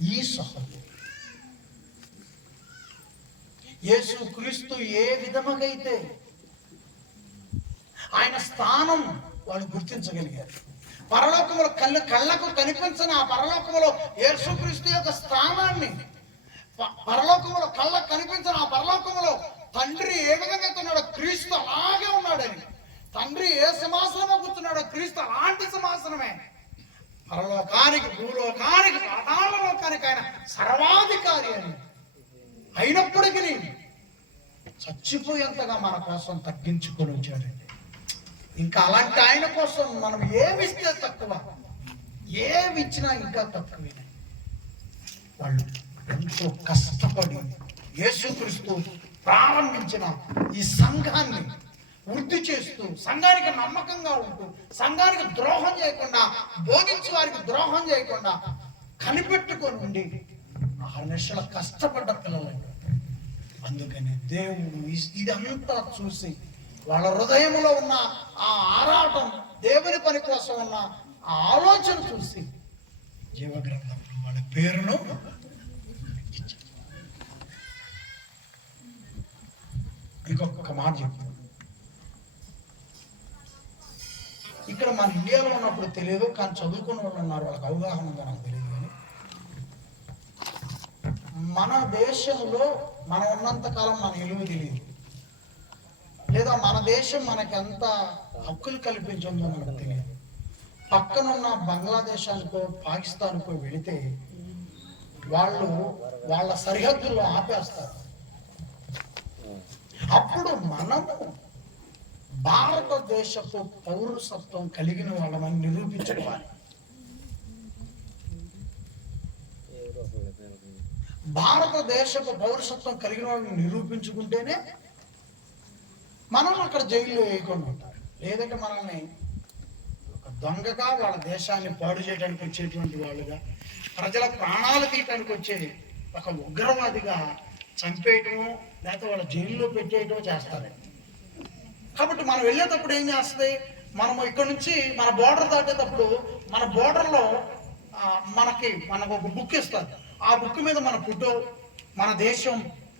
ఈ సహోదరు యేసు క్రీస్తు ఏ విధముగా అయితే ఆయన స్థానం వాళ్ళు గుర్తించగలిగారు. పరలోకములో కళ్ళు కళ్ళకు కనిపించని ఆ పరలోకములో యేసుక్రీస్తు యొక్క స్థానాన్ని పరలోకములో కళ్ళకు కనిపించని ఆ పరలోకములో తండ్రి ఏ విధంగా ఉన్నాడో క్రీస్తు అలాగే ఉన్నాడని. తండ్రి ఏ సింహాసనమో కూర్చున్నాడో క్రీస్తు అలాంటి సింహాసనమే. పరలోకానికి భూలోకానికి పాతాళ లోకానికి ఆయన సర్వాధికారి అని. అయినప్పటికీ చచ్చిపోయేంతగా మన కోసం తగ్గించుకొని వచ్చాడండి. ఇంకా అలాంటి ఆయన కోసం మనం ఏమిస్తే తక్కువ ఏమి ఇచ్చినా ఇంకా తక్కువే వాళ్ళు ఎంతో కష్టపడి యేసుక్రీస్తు ప్రారంభించిన ఈ సంఘాన్ని వృద్ధి చేస్తూ సంఘానికి నమ్మకంగా ఉంటూ సంఘానికి ద్రోహం చేయకుండా బోధించే వారికి ద్రోహం చేయకుండా కనిపెట్టుకొని ఉండి ఆరు నిమిషాల కష్టపడ్డ పిల్లలండి అందుకని దేవుడు ఇదంతా చూసి వాళ్ళ హృదయంలో ఉన్న ఆ ఆరాటం దేవుని పని కోసం ఉన్న ఆ ఆలోచన చూసి జీవగ్రంథంలో వాళ్ళ పేరును ఇంకొక మాట చెప్పు. ఇక్కడ మన ఇండియాలో ఉన్నప్పుడు తెలియదు కానీ చదువుకున్న వాళ్ళు ఉన్నారు వాళ్ళకి అవగాహన ఉందో నాకు తెలియదు కానీ. మన దేశంలో మనం ఉన్నంత కాలం మన విలువ తెలియదు. లేదా మన దేశం మనకి ఎంత హక్కులు కల్పించిందో మనకు తెలియదు. పక్కనున్న బంగ్లాదేశానికో పాకిస్తాన్కో వెళితే వాళ్ళు వాళ్ళ సరిహద్దుల్లో ఆపేస్తారు. అప్పుడు మనము భారతదేశపు పౌరసత్వం కలిగిన వాళ్ళమని నిరూపించుకోవాలి. భారతదేశపు పౌరసత్వం కలిగిన వాళ్ళని నిరూపించుకుంటేనే మనం అక్కడ జైల్లో వేయకుండా ఉంటారు. లేదంటే మనల్ని ఒక దొంగగా వాళ్ళ దేశాన్ని పాడు చేయడానికి వచ్చేటువంటి వాళ్ళుగా ప్రజల ప్రాణాలు తీయటానికి వచ్చే ఒక ఉగ్రవాదిగా చంపేయటము లేకపోతే వాళ్ళ జైల్లో పెట్టేయటం చేస్తారండి. కాబట్టి మనం వెళ్ళేటప్పుడు ఏం చేస్తుంది? మనం ఇక్కడ నుంచి మన బోర్డర్ దాటేటప్పుడు మన బోర్డర్లో మనకి మనకు ఒక బుక్ ఇస్తారు. ఆ బుక్ మీద మన ఫోటో మన దేశం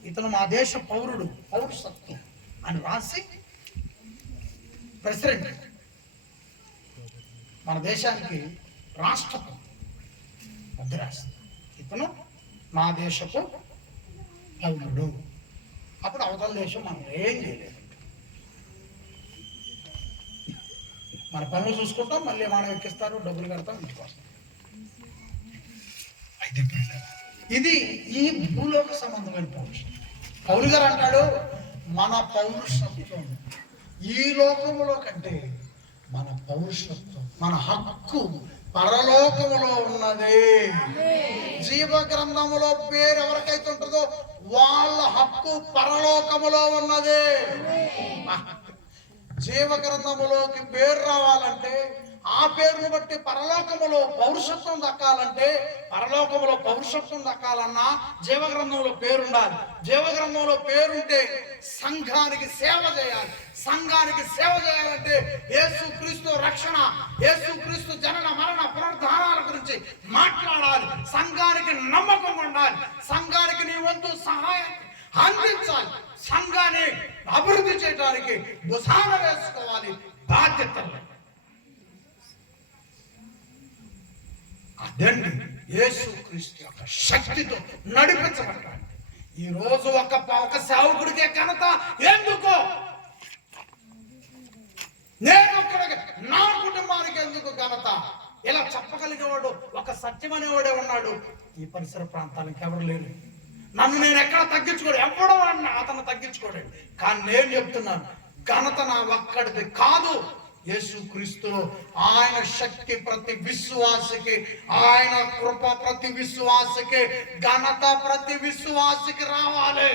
ఇతను మా దేశ పౌరుడు పౌరసత్వం అని రాసి ప్రెసిడెంట్ మన దేశానికి రాష్ట్రత్వం ముద్ర ఇతను మా దేశపు పౌరుడు. అప్పుడు అవతల దేశం మనం ఏం చేయలేదు. మన పనులు చూసుకుంటాం మళ్ళీ మనం ఎక్కిస్తారు డబ్బులు కడతాం ఇంటికి వస్తాం. అయితే ఇది ఈ భూలోక సంబంధమైన పౌరుషం. పౌరు గారు అంటాడు మన పౌరుషత్వం ఈ లోకములో కంటే మన పౌరుషత్వం మన హక్కు పరలోకములో ఉన్నది. జీవ గ్రంథములో పేరు ఎవరికైతే ఉంటుందో వాళ్ళ హక్కు పరలోకములో ఉన్నది. జీవ గ్రంథములోకి పేరు రావాలంటే ఆ పేరును బట్టి పరలోకములో పౌరుషత్వం దక్కాలంటే పరలోకములో పౌరుషత్వం దక్కాలన్నా జీవ గ్రంథంలో పేరుండాలి. జీవ గ్రంథంలో పేరుంటే సంఘానికి సేవ చేయాలి. సంఘానికి సేవ చేయాలంటే యేసు క్రీస్తు రక్షణ యేసు క్రీస్తు జనన మరణ పునరుద్ధానాల గురించి మాట్లాడాలి. సంఘానికి నమ్మకం ఉండాలి సంఘానికి నీ వంతు సహాయం అందించాలి సంఘాన్ని అభివృద్ధి చేయడానికి భుసాన వేసుకోవాలి బాధ్యతలు అదండి యేసు క్రీస్తు యొక్క శక్తితో నడిపించబడ్డాడు. ఈ రోజు ఒక ఒక సేవకుడికే ఘనత ఎందుకు? నేను నా కుటుంబానికి ఎందుకు ఘనత? ఇలా చెప్పగలిగేవాడు ఒక సత్యం అనేవాడే ఉన్నాడు. ఈ పరిసర ప్రాంతాలకు ఎవరు లేరు. నన్ను నేను ఎక్కడ తగ్గించుకోడు ఎవడో అన్న అతను తగ్గించుకోడు కానీ నేను చెప్తున్నాను ఘనత నా ఒక్కడిది కాదు. యేసు క్రీస్తు ఆయన శక్తి ప్రతి విశ్వాసికి ఆయన కృప ప్రతి విశ్వాసకి ఘనత ప్రతి విశ్వాసికి రావాలి.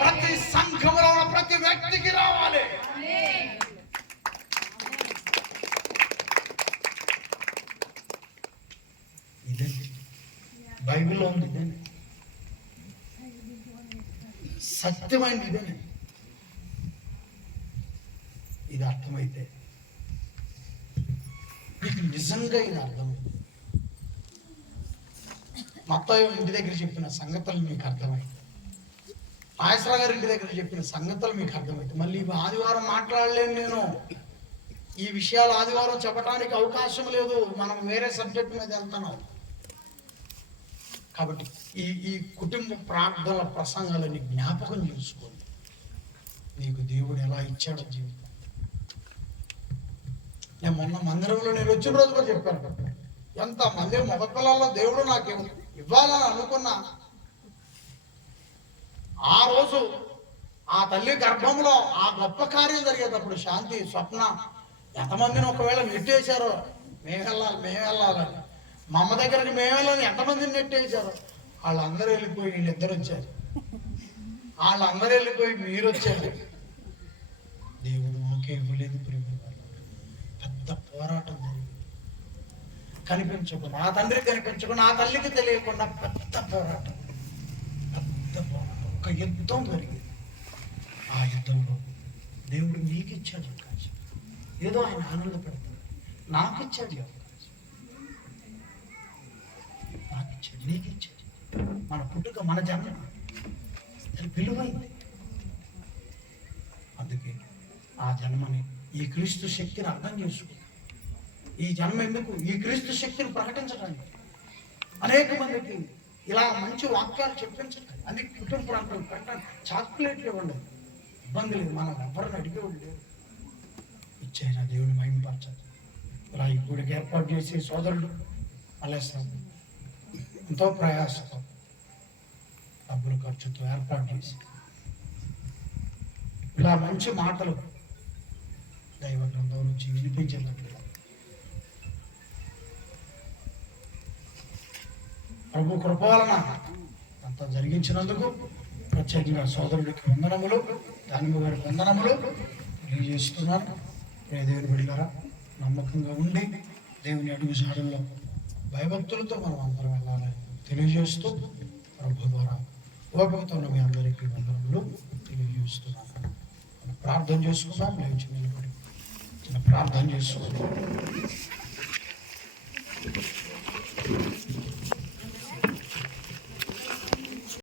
ప్రతి సంఘంలో ఉన్న ప్రతి వ్యక్తికి రావాలి. బైబిల్లో ఉంది సత్యమైనది ఇదేనే. ఇది అర్థమైతే మీకు నిజంగా ఇది అర్థమైంది మొత్తం ఇంటి దగ్గర చెప్పిన సంగతులు మీకు అర్థమైంది నాగేశ్వర గారి ఇంటి దగ్గర చెప్పిన సంగతులు మీకు అర్థమైంది మళ్ళీ ఇవి ఆదివారం మాట్లాడలేను నేను. ఈ విషయాలు ఆదివారం చెప్పడానికి అవకాశం లేదు. మనం వేరే సబ్జెక్ట్ మీద వెళ్తున్నాం. కాబట్టి ఈ ఈ కుటుంబ ప్రార్థనల ప్రసంగాలని జ్ఞాపకం చేసుకోండి. నీకు దేవుడు ఎలా ఇచ్చాడో జీవితం. నేను మొన్న మందిరంలో నేను వచ్చిన రోజు కూడా చెప్పాను. ఎంత మంది మగపిల్లల్లో దేవుడు నాకు ఇవ్వాలని అనుకున్నా. ఆ రోజు ఆ తల్లి గర్భంలో ఆ గొప్ప కార్యం జరిగేటప్పుడు శాంతి స్వప్న ఎంతమందిని ఒకవేళ నెట్టేశారో మేము వెళ్ళాలి మేము వెళ్ళాలని మా అమ్మ దగ్గరికి మేము ఎంతమందిని నెట్టేశారు? వాళ్ళందరూ వెళ్ళిపోయి వీళ్ళిద్దరు వచ్చారు. వాళ్ళందరూ వెళ్ళిపోయి మీరు వచ్చారు. దేవుడు ఓకే ఇవ్వలేదు ప్రేమ పెద్ద పోరాటం జరిగింది. కనిపించకుండా ఆ తండ్రికి కనిపించకుండా ఆ తల్లికి తెలియకుండా పెద్ద పోరాటం. పెద్ద పోరాటం. ఒక యుద్ధం జరిగింది. ఆ యుద్ధంలో దేవుడు మీకు ఇచ్చాడు అవకాశం ఏదో ఆయన ఆనందపడతాడు. నాకు ఇచ్చాడు ఈ అవకాశం నాకు ఇచ్చాడు నీకు మన పుట్టుక మన జన్మ. అది విలువైంది. అందుకే ఆ జన్మని ఈ క్రీస్తు శక్తిని అర్థం చేసుకుంటాం. ఈ జన్మ ఎందుకు? ఈ క్రీస్తు శక్తిని ప్రకటించడానికి. అనేక మందికి ఇలా మంచి వాక్యాలు చెప్పించండి అందుకే కుటుంబ ప్రాంతం పెట్టండి చాక్లెట్లు ఇవ్వండి. ఇబ్బంది లేదు మనం ఎవరిని అడిగేవాళ్ళు లేదు ఇచ్చాయినా దేవుని మహిమపరచాలి ఇలా ఈ గుడికి ఏర్పాటు చేసి సోదరుడు అలేస్తాం ఎంతో ప్రయాసతో డబ్బులు ఖర్చుతో ఏర్పాటు చేసి ఇలా మంచి మాటలు దైవ గ్రంథం నుంచి వినిపించినట్లుగా ప్రభు కృపాలన అంతా అంత జరిగించినందుకు ప్రత్యేకంగా సోదరుడికి వందనములు దానిమ్మ గారికి వందనములు తెలియజేస్తున్నాను. ప్రియ దేవుని బిడ్డారా నమ్మకంగా ఉండి దేవుని అడుగు జాడల్లో భయభక్తులతో మనం అందరం తెలియజేస్తూ ప్రభు ద్వారా ఓపికతో మీ అందరికీ వందనములు తెలియజేస్తున్నాను. ప్రార్థన చేసుకుందాం లేచి నిలబడి. ప్రార్థన చేసుకుందాం.